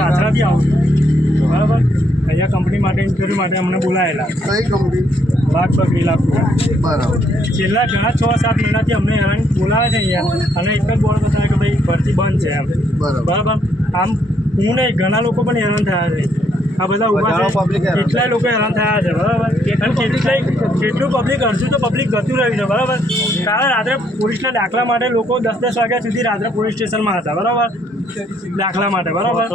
દાદરાથી આવું છું બરાબર. અહીંયા કંપની માટે ઇન્ટરવ્યૂ માટે અમને બોલાયેલા. કઈ કંપની? બાગ બકરીલા. બરાબર. છેલ્લા ઘણા 6-7 મહિનાથી અમને હેરાન બોલાવે છે અહીંયા, અને એક જ બોર્ડ બતાવે કે ભાઈ ભરતી બંધ છે એમ. બરાબર. આમ હું નહીં, ઘણા લોકો પણ હેરાન થયા છે. આ બધા ઉભા છે, કેટલાય લોકો હેરાન થયા છે. બરાબર. અને કેટલું પબ્લિક અડધું તો પબ્લિક ગતું રહ્યું છે. બરાબર. કાલે રાત્રે પોલીસના દાખલા માટે લોકો 10-10 વાગ્યા સુધી રાત્રે પોલીસ સ્ટેશનમાં હતા. બરાબર. દાખલા માટે. બરાબર.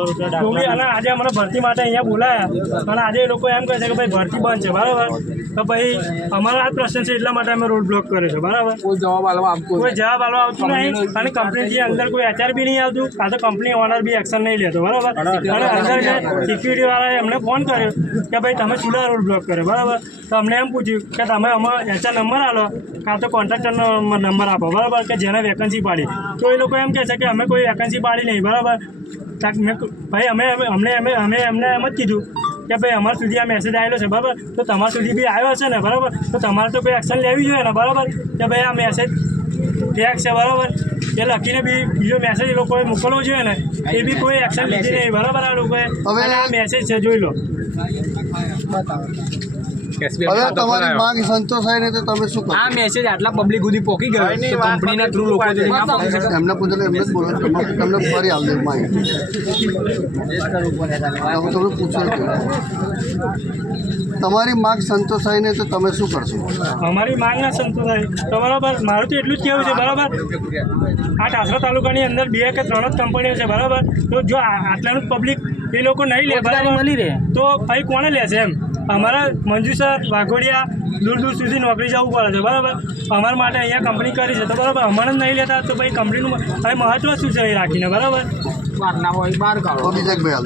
અને આજે અમને ભરતી માટે અહીંયા બોલાયા, અને આજે એ લોકો એમ કહે છે કે ભાઈ ભરતી બંધ છે. બરાબર. તો ભાઈ અમારા આ પ્રશ્ન છે એટલા માટે અમે રોડ બ્લોક કર્યો છે. બરાબર. કોઈ જવાબ આપવા આવતું નહીં, અને કંપનીથી અંદર કોઈ એચઆર બી નહીં આવતું. આ તો કંપની ઓનર બી એક્શન નહીં લેતો. બરાબર. અને અંદર સિક્યુરિટીવાળાએ અમને ફોન કર્યો કે ભાઈ તમે શું રોડ બ્લોક કર્યો. બરાબર. તો અમને એમ પૂછ્યું કે તમે અમારો એચઆર નંબર આપો, કાં તો કોન્ટ્રાક્ટરનો નંબર આપો. બરાબર. કે જેને વેકન્સી પાડી. તો એ લોકો એમ કહે છે કે અમે કોઈ વેકન્સી પાડી નહીં. બરાબર. ભાઈ અમે એમને એમ જ કીધું કે ભાઈ અમારા સુધી આ મેસેજ આવેલો છે. બરાબર. તો તમારા સુધી બી આવ્યો હશે ને. બરાબર. તો તમારે તો કોઈ એક્શન લેવી જોઈએ ને. બરાબર. કે ભાઈ આ મેસેજ ફેક છે. બરાબર. એ લખીને બી બીજો મેસેજ એ લોકોએ મોકલવો જોઈએ ને. એ બી કોઈ એક્શન લીધી નહીં. બરાબર. આ લોકોએ હવે આ મેસેજ છે, જોઈ લો. હવે તમારી માંગ સંતોષાય ને તો તમે શું કરો? આ મેસેજ આટલા પબ્લિક સુધી પહોંચી ગયો તો કંપનીના થ્રુ લોકો સુધી ના પહોંચી શકે. એમને પૂછેલું એમને જ બોલો, તમને ફરી આવજો માહિતી. તમે પૂછો તમારી માંગ સંતોષાય ને તો તમે શું કરશો? અમારી માંગ ના સંતોષાય તો બરાબર. મારું તો એટલું જ કહેવું છે. બરાબર. આ ઠાસરા તાલુકાની અંદર 2 કે 3 જ કંપનીઓ છે. બરાબર. તો જો આટલાનું પબ્લિક એ લોકો નહીં લે, બરાબર, મળી રહે તો ભાઈ કોને લેશે એમ? અમારા મંજુસર વાઘોડિયા દૂર દૂર સુધી નોકરી જવું પડે છે. બરાબર. અમારા માટે અહીંયા કંપની કરી છે, તો બરાબર અમારે નહીં લેતા તો ભાઈ કંપનીનું હવે મહત્વ શું છે એ રાખીને. બરાબર. બહાર ના હોય બહાર કાઢો. અભિષેકભાઈ